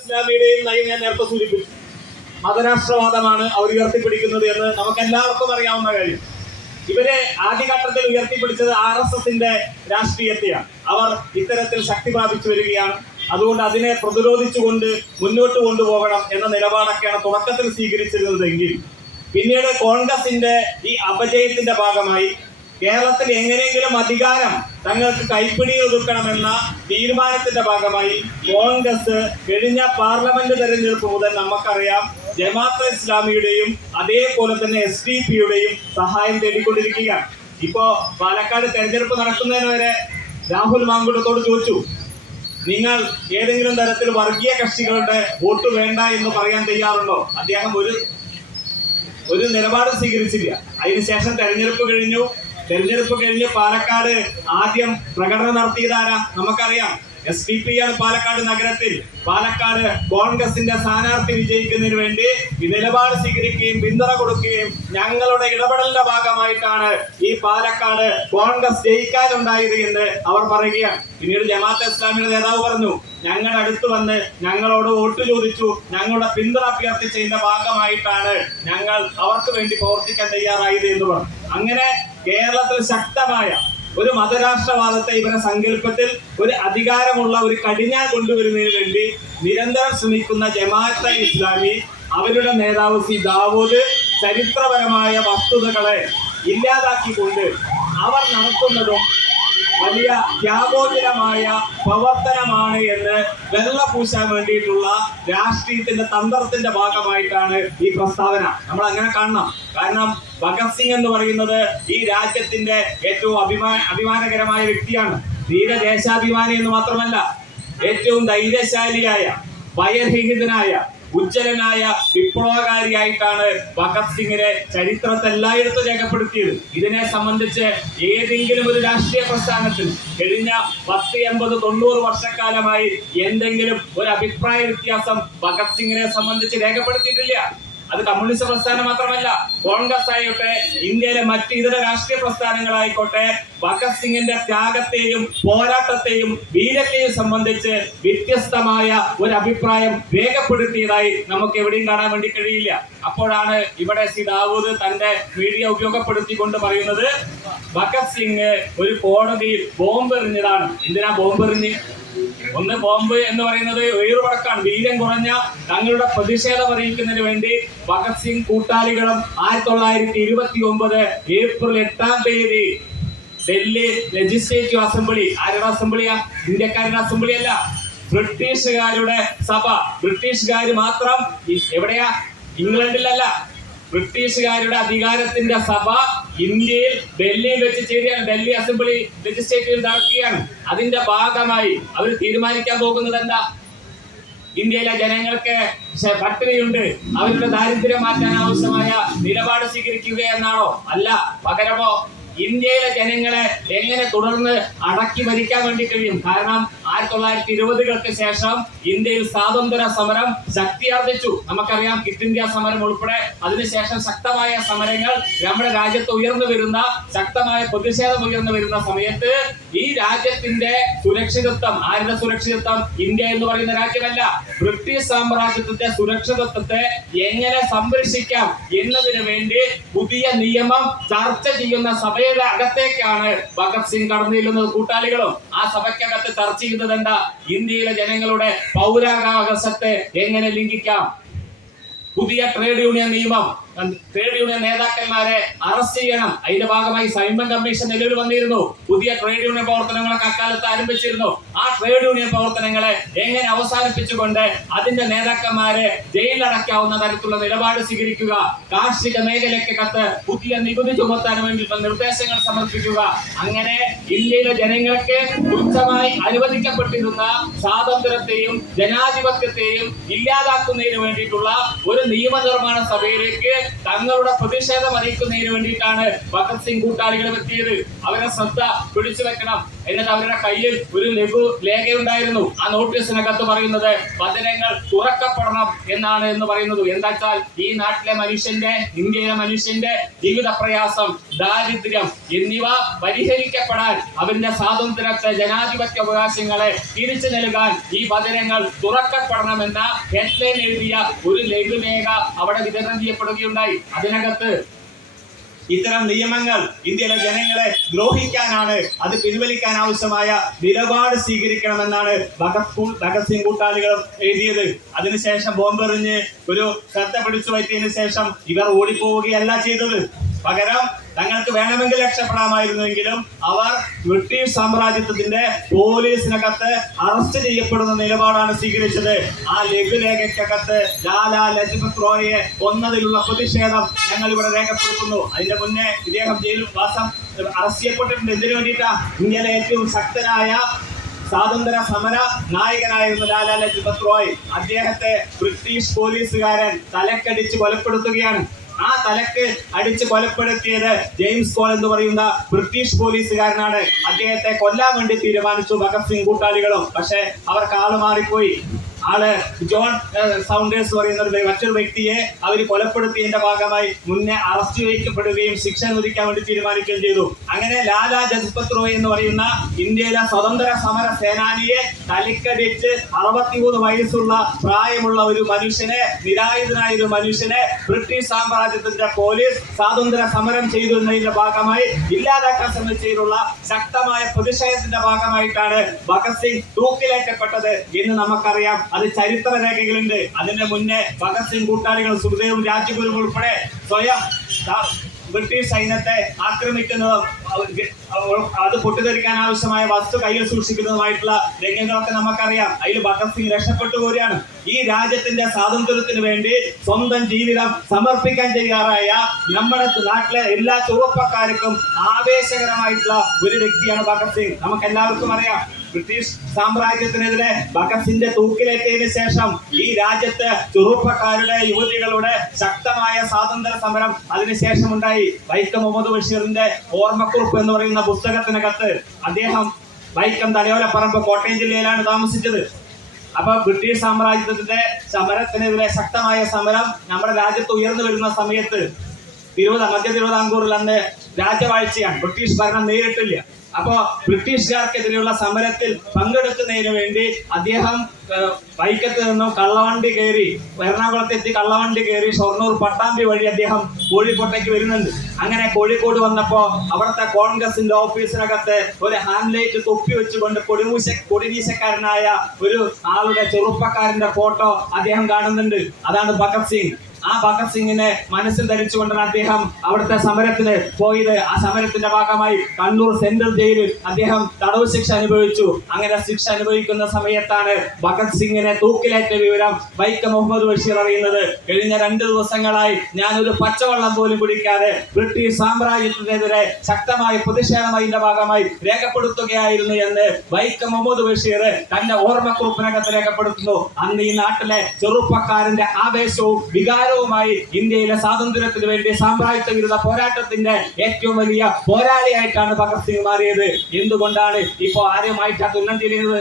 ഇസ്ലാമിയുടെയും നയം ഞാൻ നേരത്തെ സൂചിപ്പിച്ചു. മതരാഷ്ട്രവാദമാണ് അവർ ഉയർത്തിപ്പിടിക്കുന്നത് എന്ന് നമുക്ക് എല്ലാവർക്കും അറിയാവുന്ന കാര്യം. ഇവരെ ആദ്യഘട്ടത്തിൽ ഉയർത്തിപ്പിടിച്ചത് RSSന്റെ രാഷ്ട്രീയത്തെയാണ്. അവർ ഇത്തരത്തിൽ ശക്തി പ്രാപിച്ചു വരികയാണ്. അതുകൊണ്ട് അതിനെ പ്രതിരോധിച്ചുകൊണ്ട് മുന്നോട്ട് കൊണ്ടുപോകണം എന്ന നിലപാടൊക്കെയാണ് തുടക്കത്തിൽ സ്വീകരിച്ചിരുന്നതെങ്കിൽ പിന്നീട് കോൺഗ്രസിന്റെ ഈ അപജയത്തിന്റെ ഭാഗമായി കേരളത്തിൽ എങ്ങനെയെങ്കിലും അധികാരം തങ്ങൾക്ക് കൈപ്പിടിയിൽ ഒതുക്കണമെന്ന തീരുമാനത്തിന്റെ ഭാഗമായി കോൺഗ്രസ് കഴിഞ്ഞ പാർലമെന്റ് തെരഞ്ഞെടുപ്പ് മുതൽ നമുക്കറിയാം ജമാഅത്തെ ഇസ്ലാമിയുടെയും അതേപോലെ തന്നെ SDP-യുടെയും സഹായം തേടിക്കൊണ്ടിരിക്കുകയാണ്. ഇപ്പോ പാലക്കാട് തെരഞ്ഞെടുപ്പ് നടക്കുന്നതിന് വരെ രാഹുൽ മാങ്കുട്ടത്തോട് ചോദിച്ചു, നിങ്ങൾ ഏതെങ്കിലും തരത്തിൽ വർഗീയ കക്ഷികളുടെ വോട്ട് വേണ്ട എന്ന് പറയാൻ തയ്യാറുണ്ടോ? അദ്ദേഹം ഒരു നിലപാട് സ്വീകരിച്ചില്ല. അതിനുശേഷം തെരഞ്ഞെടുപ്പ് കഴിഞ്ഞ് പാലക്കാട് ആദ്യം പ്രകടനം നടത്തിയതാരാ? നമുക്കറിയാം, SDP ആണ് പാലക്കാട് നഗരത്തിൽ. പാലക്കാട് കോൺഗ്രസിന്റെ സ്ഥാനാർത്ഥി വിജയിക്കുന്നതിന് വേണ്ടി ഈ നിലപാട് സ്വീകരിക്കുകയും പിന്തുണ കൊടുക്കുകയും ഞങ്ങളുടെ ഇടപെടലിന്റെ ഭാഗമായിട്ടാണ് ഈ പാലക്കാട് കോൺഗ്രസ് ജയിക്കാനുണ്ടായത് എന്ന് അവർ പറയുകയാണ്. പിന്നീട് ജമാഅത്തെ ഇസ്ലാമിയുടെ നേതാവ് പറഞ്ഞു, ഞങ്ങളുടെ അടുത്ത് വന്ന് ഞങ്ങളോട് വോട്ട് ചോദിച്ചു, ഞങ്ങളുടെ പിന്തുണ അഭ്യർത്ഥിച്ചതിന്റെ ഭാഗമായിട്ടാണ് ഞങ്ങൾ അവർക്ക് വേണ്ടി പ്രവർത്തിക്കാൻ തയ്യാറായത് എന്ന് പറഞ്ഞു. അങ്ങനെ കേരളത്തിൽ ശക്തമായ ഒരു മതരാഷ്ട്രവാദത്തെ ഇവരുടെ സങ്കല്പത്തിൽ ഒരു അധികാരമുള്ള ഒരു കടിഞ്ഞാൻ കൊണ്ടുവരുന്നതിന് വേണ്ടി നിരന്തരം ശ്രമിക്കുന്ന ജമാഅത്തെ ഇസ്ലാമി അവരുടെ നേതാവ് സി ദാവൂദ് ചരിത്രപരമായ വസ്തുതകളെ ഇല്ലാതാക്കിക്കൊണ്ട് അവർ നടത്തുന്നതും വലിയ ത്യാഗോചരമായ പ്രവർത്തനമാണ് എന്ന് വെള്ളപൂശാൻ വേണ്ടിയിട്ടുള്ള രാഷ്ട്രീയത്തിന്റെ തന്ത്രത്തിന്റെ ഭാഗമായിട്ടാണ് ഈ പ്രസ്താവന. നമ്മൾ അങ്ങനെ കാണണം. കാരണം ഭഗത് സിംഗ് എന്ന് പറയുന്നത് ഈ രാജ്യത്തിന്റെ ഏറ്റവും അഭിമാനകരമായ വ്യക്തിയാണ്. ധീരദേശാഭിമാനി എന്ന് മാത്രമല്ല, ഏറ്റവും ധൈര്യശാലിയായ, ഭയരഹിതനായ, ഉജ്ജ്വലനായ വിപ്ലവകാരിയായിട്ടാണ് ഭഗത് സിംഗിനെ ചരിത്രത്തെ എല്ലായിടത്തും രേഖപ്പെടുത്തിയത്. ഇതിനെ സംബന്ധിച്ച് ഏതെങ്കിലും ഒരു രാഷ്ട്രീയ പ്രസ്ഥാനത്തിൽ കഴിഞ്ഞ 10, 80, 90 വർഷക്കാലമായി എന്തെങ്കിലും ഒരു അഭിപ്രായ വ്യത്യാസം ഭഗത് സിംഗിനെ സംബന്ധിച്ച് രേഖപ്പെടുത്തിയിട്ടില്ല. അത് കമ്മ്യൂണിസ്റ്റ് പ്രസ്ഥാനം മാത്രമല്ല, കോൺഗ്രസ് ആയിക്കോട്ടെ, ഇന്ത്യയിലെ മറ്റ് ഇതര രാഷ്ട്രീയ പ്രസ്ഥാനങ്ങളായിക്കോട്ടെ, ഭഗത് സിംഗിന്റെ ത്യാഗത്തെയും പോരാട്ടത്തെയും വീരത്തെയും സംബന്ധിച്ച് വ്യത്യസ്തമായ ഒരു അഭിപ്രായം രേഖപ്പെടുത്തിയതായി നമുക്ക് എവിടെയും കാണാൻ വേണ്ടി കഴിയില്ല. അപ്പോഴാണ് ഇവിടെ സി ദാവൂദ് തന്റെ മീഡിയ ഉപയോഗപ്പെടുത്തിക്കൊണ്ട് പറയുന്നത്, ഭഗത് സിംഗ് ഒരു കോടതിയിൽ ബോംബ് എറിഞ്ഞതാണ്. എന്തിനാ ബോംബ് എറിഞ്ഞ്? ഒന്ന്, ബോംബ് എന്ന് പറയുന്നത് ഉയർവടക്കാണ്. വീര്യം കുറഞ്ഞ തങ്ങളുടെ പ്രതിഷേധം അറിയിക്കുന്നതിന് വേണ്ടി ഭഗത് സിംഗ് കൂട്ടാളികളും 1929 ഏപ്രിൽ 8-ാം തീയതി ഡൽഹി ലെജിസ്ലേറ്റീവ് അസംബ്ലി, ആരുടെ അസംബ്ലിയാ? ഇന്ത്യക്കാരുടെ അസംബ്ലി അല്ല, ബ്രിട്ടീഷുകാരുടെ സഭ. ബ്രിട്ടീഷുകാർ മാത്രം. എവിടെയാ? ഇംഗ്ലണ്ടിലല്ല. ബ്രിട്ടീഷുകാരുടെ അധികാരത്തിന്റെ സഭ ഇന്ത്യയിൽ ഡൽഹിയിൽ വെച്ച് ചേരുകയാണ്. ഡൽഹി അസംബ്ലി ലെജിസ്ലേറ്റീവ് നടക്കുകയാണ്. അതിന്റെ ഭാഗമായി അവർ തീരുമാനിക്കാൻ പോകുന്നത് എന്താ? ഇന്ത്യയിലെ ജനങ്ങൾക്ക് പട്ടിണിയുണ്ട്, അവരുടെ ദാരിദ്ര്യം മാറ്റാൻ ആവശ്യമായ നിലപാട് സ്വീകരിക്കുക എന്നാണോ? അല്ല. പകരമോ ഇന്ത്യയിലെ ജനങ്ങളെ എങ്ങനെ തുടർന്ന് അടക്കി ഭരിക്കാൻ വേണ്ടി കഴിയും? കാരണം 1920-കൾക്ക് ശേഷം ഇന്ത്യയിൽ സ്വാതന്ത്ര്യ സമരം ശക്തിയാർജിച്ചു. നമുക്കറിയാം, ക്വിറ്റ് ഇന്ത്യ സമരം ഉൾപ്പെടെ അതിനുശേഷം ശക്തമായ സമരങ്ങൾ നമ്മുടെ രാജ്യത്ത് ഉയർന്നു വരുന്ന, ശക്തമായ പ്രതിഷേധം ഉയർന്നു വരുന്ന സമയത്ത് ഈ രാജ്യത്തിന്റെ സുരക്ഷിതത്വം, ആരുടെ സുരക്ഷിതത്വം? ഇന്ത്യ എന്ന് പറയുന്ന രാജ്യമല്ല, ബ്രിട്ടീഷ് സാമ്രാജ്യത്തിന്റെ സുരക്ഷിതത്വത്തെ എങ്ങനെ സംരക്ഷിക്കാം എന്നതിന് വേണ്ടി പുതിയ നിയമം ചർച്ച ചെയ്യുന്ന സഭയുടെ അകത്തേക്കാണ് ഭഗത് സിംഗ് കടന്നു ചെല്ലുന്നത്, കൂട്ടാളികളും. ആ സഭയ്ക്കകത്ത് ചർച്ച ചെയ്യുന്നത് എന്താ? ഇന്ത്യയിലെ ജനങ്ങളുടെ പൗരാവകാശത്തെ എങ്ങനെ ലംഘിക്കാം, പുതിയ ട്രേഡ് യൂണിയൻ നിയമം, ട്രേഡ് യൂണിയൻ നേതാക്കന്മാരെ അറസ്റ്റ് ചെയ്യണം. അതിന്റെ ഭാഗമായി സൈമൺ കമ്മീഷൻ നിലവിൽ വന്നിരുന്നു. പുതിയ ട്രേഡ് യൂണിയൻ പ്രവർത്തനങ്ങളൊക്കെ അക്കാലത്ത് ആരംഭിച്ചിരുന്നു. ആ ട്രേഡ് യൂണിയൻ പ്രവർത്തനങ്ങളെ എങ്ങനെ അവസാനിപ്പിച്ചുകൊണ്ട് അതിന്റെ നേതാക്കന്മാരെ ജയിലിലടക്കാവുന്ന തരത്തിലുള്ള നിലപാട് സ്വീകരിക്കുക, കാർഷിക മേഖലയ്ക്കകത്ത് പുതിയ നികുതി ചുമത്താൻ വേണ്ടിയിട്ടുള്ള നിർദ്ദേശങ്ങൾ സമർപ്പിക്കുക. അങ്ങനെ ഇന്ത്യയിലെ ജനങ്ങൾക്ക് തുച്ഛമായി അനുവദിക്കപ്പെട്ടിരുന്ന സ്വാതന്ത്ര്യത്തെയും ജനാധിപത്യത്തെയും ഇല്ലാതാക്കുന്നതിന് വേണ്ടിയിട്ടുള്ള ഒരു നിയമനിർമ്മാണ സഭയിലേക്ക് തങ്ങളുടെ പ്രതിഷേധം അറിയിക്കുന്നതിന് വേണ്ടിയിട്ടാണ് ഭഗത് സിംഗ് കൂട്ടാളികൾ എത്തിയത്. അവരെ ശ്രദ്ധ പിടിച്ചു വെക്കണം. എന്നിട്ട് അവരുടെ കയ്യിൽ ഒരു ലേഖയുണ്ടായിരുന്നു. ആ നോട്ടീസിനകത്ത് പറയുന്നത് പതിനങ്ങൾ തുറക്കപ്പെടണം എന്നാണ് എന്ന് പറയുന്നത്. എന്താ വെച്ചാൽ ഈ നാട്ടിലെ മനുഷ്യന്റെ, ഇന്ത്യയിലെ മനുഷ്യന്റെ ജീവിത പ്രയാസം, ദാരിദ്ര്യം എന്നിവ പരിഹരിക്കപ്പെടാൻ, അവന്റെ സ്വാതന്ത്ര്യത്തെ, ജനാധിപത്യ അവകാശങ്ങളെ തിരിച്ചു നൽകാൻ ഈ പതിനങ്ങൾ തുറക്കപ്പെടണമെന്ന ഹെഡ്ലൈൻ എഴുതിയ ഒരു ലഘുലേഖ അവിടെ വിതരണം ചെയ്യപ്പെടുകയുണ്ടായി. അതിനകത്ത് ഇത്തരം നിയമങ്ങൾ ഇന്ത്യയിലെ ജനങ്ങളെ ദ്രോഹിക്കാനാണ്, അത് പിൻവലിക്കാൻ ആവശ്യമായ നിലപാട് സ്വീകരിക്കണമെന്നാണ് ഭഗത് സിംഗ് കൂട്ടാളികളും എഴുതിയത്. അതിനുശേഷം ബോംബെറിഞ്ഞ് ഒരു ശ്രദ്ധ പിടിച്ചു പറ്റിയതിനു ശേഷം ഇവർ ഓടിപ്പോവുകയല്ല ചെയ്തത്. പകരം തങ്ങൾക്ക് വേണമെങ്കിൽ രക്ഷപ്പെടാമായിരുന്നുവെങ്കിലും അവർ ബ്രിട്ടീഷ് സാമ്രാജ്യത്തിന്റെ പോലീസിനകത്ത് അറസ്റ്റ് ചെയ്യപ്പെടുന്ന നിലപാടാണ് സ്വീകരിച്ചത്. ആ ലഘുലേഖയ്ക്കകത്ത് ലാലാ ലജ്പത് റോയിയെ കൊന്നതിലുള്ള പ്രതിഷേധം ഞങ്ങൾ ഇവിടെ രേഖപ്പെടുത്തുന്നു. അതിന്റെ മുന്നേ ഇദ്ദേഹം ജയിലിൽ അറസ്റ്റ് ചെയ്യപ്പെട്ടിട്ടുണ്ട്. എന്തിനു വേണ്ടിയിട്ടാ? ഇന്ത്യയിലെ ഏറ്റവും ശക്തനായ സ്വാതന്ത്ര്യ സമര നായകനായിരുന്നു ലാലാ ലജ്പത് റോയ്. അദ്ദേഹത്തെ ബ്രിട്ടീഷ് പോലീസുകാരൻ തലക്കടിച്ച് കൊലപ്പെടുത്തുകയാണ്. ആ തലക്ക് അടിച്ച് കൊലപ്പെടുത്തിയത് ജെയിംസ് കോൾ എന്ന് പറയുന്ന ബ്രിട്ടീഷ് പോലീസുകാരനാണ്. അദ്ദേഹത്തെ കൊല്ലാൻ വേണ്ടി തീരുമാനിച്ചു ഭഗത് സിംഗ് കൂട്ടാളികളും. പക്ഷെ അവർക്ക് ആള് മാറിപ്പോയി. ആള് ജോൺ സൗണ്ടേഴ്സ് പറയുന്ന മറ്റൊരു വ്യക്തിയെ അവർ കൊലപ്പെടുത്തിയതിന്റെ ഭാഗമായി മുന്നേ അറസ്റ്റ് ചെയ്യപ്പെടുകയും ശിക്ഷ അനുവദിക്കാൻ വേണ്ടി തീരുമാനിക്കുകയും ചെയ്തു. അങ്ങനെ ലാലാ ലജ്പത് റോയ് എന്ന് പറയുന്ന ഇന്ത്യയിലെ സ്വതന്ത്ര സമര സേനാനിയെ തലക്കടിച്ച് 63 വയസ്സുള്ള പ്രായമുള്ള ഒരു മനുഷ്യനെ, നിരായുധനായ ഒരു മനുഷ്യനെ ബ്രിട്ടീഷ് സാമ്രാജ്യത്തിന്റെ പോലീസ് സ്വാതന്ത്ര്യ സമരം ചെയ്തു എന്നതിന്റെ ഭാഗമായി ഇല്ലാതാക്കാൻ ശ്രമിച്ചതിലുള്ള ശക്തമായ പ്രതിഷേധത്തിന്റെ ഭാഗമായിട്ടാണ് ഭഗത് സിംഗ് തൂക്കിലേറ്റപ്പെട്ടത് എന്ന് നമുക്കറിയാം. അത് ചരിത്ര രേഖകളുണ്ട്. അതിന്റെ മുന്നേ ഭഗത് സിംഗ് കൂട്ടാളികൾ, സുഖദേവും രാജ്ഗുരുവും ഉൾപ്പെടെ സ്വയം ബ്രിട്ടീഷ് സൈന്യത്തെ ആക്രമിക്കുന്നതും അത് പൊട്ടിത്തെറിക്കാൻ ആവശ്യമായ വസ്തു കയ്യിൽ സൂക്ഷിക്കുന്നതുമായിട്ടുള്ള രംഗങ്ങളൊക്കെ നമുക്കറിയാം. അതിൽ ഭഗത് സിംഗ് രക്ഷപ്പെട്ടു പോവുകയാണ്. ഈ രാജ്യത്തിന്റെ സ്വാതന്ത്ര്യത്തിന് വേണ്ടി സ്വന്തം ജീവിതം സമർപ്പിക്കാൻ തയ്യാറായ നമ്മുടെ നാട്ടിലെ എല്ലാ ചെറുപ്പക്കാർക്കും ആവേശകരമായിട്ടുള്ള ഒരു വ്യക്തിയാണ് ഭഗത് സിംഗ്. നമുക്ക് എല്ലാവർക്കും അറിയാം, ബ്രിട്ടീഷ് സാമ്രാജ്യത്തിനെതിരെ ഭഗത് സിംഗ് തൂക്കിലേറ്റതിനു ശേഷം ഈ രാജ്യത്ത് ചെറുപ്പക്കാരുടെ, യുവതികളുടെ ശക്തമായ സ്വാതന്ത്ര്യ സമരം അതിനുശേഷം ഉണ്ടായി. വൈക്കം മുഹമ്മദ് ബഷീറിന്റെ ഓർമ്മക്കുറിപ്പ് എന്ന് പറയുന്ന പുസ്തകത്തിനകത്ത് അദ്ദേഹം വൈക്കം തലയോലപ്പറമ്പ് കോട്ടയം ജില്ലയിലാണ് താമസിച്ചത്. അപ്പൊ ബ്രിട്ടീഷ് സാമ്രാജ്യത്തിന്റെ സമരത്തിനെതിരെ ശക്തമായ സമരം നമ്മുടെ രാജ്യത്ത് ഉയർന്നു വരുന്ന സമയത്ത് മധ്യ തിരുവിതാംകൂറിൽ അന്ന് രാജവാഴ്ചയാണ്, ബ്രിട്ടീഷ് ഭരണം നേരിട്ടില്ല. അപ്പോ ബ്രിട്ടീഷുകാർക്കെതിരെയുള്ള സമരത്തിൽ പങ്കെടുക്കുന്നതിന് വേണ്ടി അദ്ദേഹം വൈക്കത്ത് നിന്നും കള്ളവണ്ടി കയറി എറണാകുളത്തെത്തി കള്ളവണ്ടി കയറി ഷൊർണൂർ പട്ടാമ്പി വഴി അദ്ദേഹം കോഴിക്കോട്ടേക്ക് വരുന്നുണ്ട്. അങ്ങനെ കോഴിക്കോട് വന്നപ്പോ അവിടുത്തെ കോൺഗ്രസിന്റെ ഓഫീസിനകത്ത് ഒരു ഹാൻഡ്ലൈറ്റ് തൊപ്പി വെച്ചുകൊണ്ട് കൊടിവീശക്കാരനായ ഒരു ആളുടെ, ചെറുപ്പക്കാരന്റെ ഫോട്ടോ അദ്ദേഹം കാണുന്നുണ്ട്. അതാണ് ഭഗത് സിംഗ്. ആ ഭഗത് സിംഗിനെ മനസ്സിൽ ധരിച്ചുകൊണ്ടാണ് അദ്ദേഹം അവിടുത്തെ സമരത്തിന് പോയത്. ആ സമരത്തിന്റെ ഭാഗമായി കണ്ണൂർ സെൻട്രൽ ജയിലിൽ അദ്ദേഹം തടവ് ശിക്ഷ അനുഭവിച്ചു. അങ്ങനെ ശിക്ഷ അനുഭവിക്കുന്ന സമയത്താണ് ഭഗത് സിംഗിനെ തൂക്കിലേറ്റ വിവരം വൈക്കം മുഹമ്മദ് ബഷീർ അറിയുന്നത്. കഴിഞ്ഞ 2 ദിവസങ്ങളായി ഞാനൊരു പച്ചവെള്ളം പോലും കുടിക്കാതെ ബ്രിട്ടീഷ് സാമ്രാജ്യത്തിനെതിരെ ശക്തമായ പ്രതിഷേധത്തിന്റെ ഭാഗമായി രേഖപ്പെടുത്തുകയായിരുന്നു എന്ന് വൈക്കം മുഹമ്മദ് ബഷീർ തന്റെ ഓർമ്മക്കുറിപ്പിനകത്ത് രേഖപ്പെടുത്തുന്നു. അന്ന് ഈ നാട്ടിലെ ചെറുപ്പക്കാരന്റെ ആവേശവും വികാരവും ഇന്ത്യയിലെ സ്വാതന്ത്ര്യത്തിന് വേണ്ടി സാമ്രാജ്യത്വ വിരുദ്ധ പോരാട്ടത്തിന്റെ ഏറ്റവും വലിയ പോരാളിയായിട്ടാണ് ഭഗത് സിംഗ് മാറിയത്. എന്തുകൊണ്ടാണ് ഇപ്പോ ആരുമായിട്ടാ തുലനം ചെയ്യുന്നത്?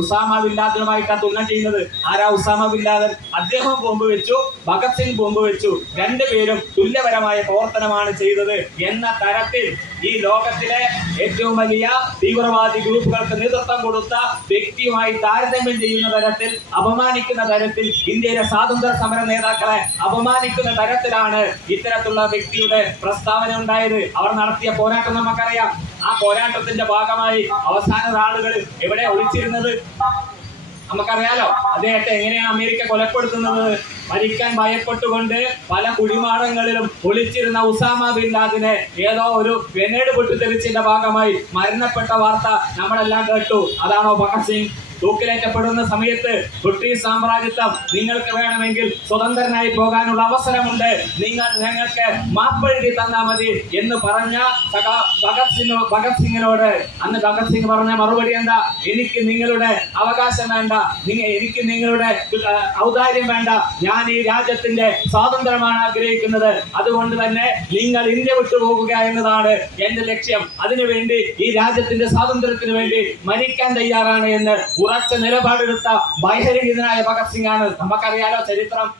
ഉസാമ ബിൻ ലാദനുമായിട്ടാ തുലനം ചെയ്യുന്നത്. ആരാ ഉസാമ ബിൻ ലാദൻ? അദ്ദേഹം ബോംബ് വെച്ചു, ഭഗത് സിംഗ് ബോംബ് വെച്ചു. രണ്ടുപേരും തുല്യപരമായ പ്രവർത്തനമാണ് ചെയ്തത് എന്ന തരത്തിൽ ഈ ലോകത്തിലെ ഏറ്റവും വലിയ തീവ്രവാദി ഗ്രൂപ്പുകൾക്ക് നേതൃത്വം കൊടുത്ത വ്യക്തിയുമായി താരതമ്യം ചെയ്യുന്ന തരത്തിൽ, അപമാനിക്കുന്ന തരത്തിൽ, ഇന്ത്യയിലെ സ്വാതന്ത്ര്യ സമര നേതാക്കളെ അപമാനിക്കുന്ന തരത്തിലാണ് ഇത്തരത്തിലുള്ള വ്യക്തിയുടെ പ്രസ്താവന ഉണ്ടായത്. അവർ നടത്തിയ പോരാട്ടം നമുക്കറിയാം. ആ പോരാട്ടത്തിന്റെ ഭാഗമായി അവസാന ആളുകൾ എവിടെ ഒളിച്ചിരുന്നത് നമുക്കറിയാലോ. അദ്ദേഹത്തെ എങ്ങനെയാണ് അമേരിക്ക കൊലപ്പെടുത്തുന്നത്? മരിക്കാൻ ഭയപ്പെട്ടുകൊണ്ട് പല കുഴിമാടങ്ങളിലും ഒളിച്ചിരുന്ന ഉസാമ ബിൻ ലാദനെ ഏതോ ഒരു ഗ്രനേഡ് പൊട്ടിത്തെറിച്ചതിന്റെ ഭാഗമായി മരണപ്പെട്ട വാർത്ത നമ്മളെല്ലാം കേട്ടു. അതാണോ ഭഗത് സിംഗ്? തൂക്കിലേറ്റപ്പെടുന്ന സമയത്ത് ബ്രിട്ടീഷ് സാമ്രാജ്യത്വം നിങ്ങൾക്ക് വേണമെങ്കിൽ സ്വതന്ത്രനായി പോകാനുള്ള അവസരമുണ്ട്, നിങ്ങൾ ഞങ്ങൾക്ക് മാപ്പെഴുതി തന്നാൽ മതി എന്ന് പറഞ്ഞ ഭഗത് സിംഗിനോട് അന്ന് ഭഗത് സിംഗ് പറഞ്ഞ മറുപടി എന്താ? എനിക്ക് നിങ്ങളുടെ അവകാശം വേണ്ട, എനിക്ക് നിങ്ങളുടെ ഔദാര്യം വേണ്ട, ഞാൻ ഈ രാജ്യത്തിന്റെ സ്വാതന്ത്ര്യമാണ് ആഗ്രഹിക്കുന്നത്. അതുകൊണ്ട് തന്നെ നിങ്ങൾ ഇന്ത്യ വിട്ടുപോകുക എന്നതാണ് എന്റെ ലക്ഷ്യം. അതിനുവേണ്ടി ഈ രാജ്യത്തിന്റെ സ്വാതന്ത്ര്യത്തിന് വേണ്ടി മരിക്കാൻ തയ്യാറാണ് എന്ന് ഉറച്ച നിലപാടെടുത്ത ഭയരഹിതനായ ഭഗത് സിംഗ് ആണ്. നമുക്കറിയാലോ ചരിത്രം.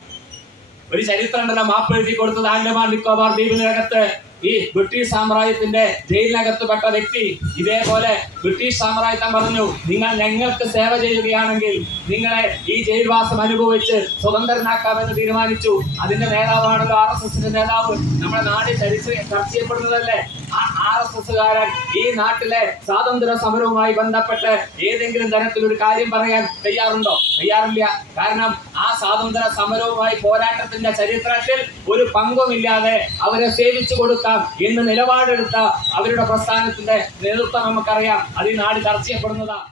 ഒരു ചരിത്രം ഉണ്ടല്ലോ, മാപ്പ് എഴുതി കൊടുത്തത് ആൻഡമാൻ നിക്കോബാർ ദ്വീപിനകത്ത് ഈ ബ്രിട്ടീഷ് സാമ്രാജ്യത്തിന്റെ ജയിലിനകത്ത് പെട്ട വ്യക്തി ഇതേപോലെ ബ്രിട്ടീഷ് സാമ്രാജ്യം പറഞ്ഞു, നിങ്ങൾ ഞങ്ങൾക്ക് സേവ ചെയ്യുകയാണെങ്കിൽ നിങ്ങളെ ഈ ജയിൽവാസം അനുഭവിച്ച് സ്വതന്ത്രനാക്കാമെന്ന് തീരുമാനിച്ചു. അതിന്റെ നേതാവാണല്ലോ RSSന്റെ നേതാവ്. നമ്മുടെ നാട് ചർച്ച ചെയ്യപ്പെടുന്നതല്ലേ. ആ RSSകാരൻ ഈ നാട്ടിലെ സ്വാതന്ത്ര്യ സമരവുമായി ബന്ധപ്പെട്ട് ഏതെങ്കിലും തരത്തിലൊരു കാര്യം പറയാൻ തയ്യാറുണ്ടോ? തയ്യാറില്ല. കാരണം ആ സ്വാതന്ത്ര്യ സമരവുമായി പോരാട്ടത്തിന്റെ ചരിത്രത്തിൽ ഒരു പങ്കുമില്ലാതെ അവരെ സേവിച്ചു കൊടുക്കാം എന്ന് നിലപാടെടുത്ത അവരുടെ പ്രസ്ഥാനത്തിന്റെ നേതൃത്വം നമുക്കറിയാം. അത് ഈ നാട് ചർച്ച ചെയ്യപ്പെടുന്നതാണ്.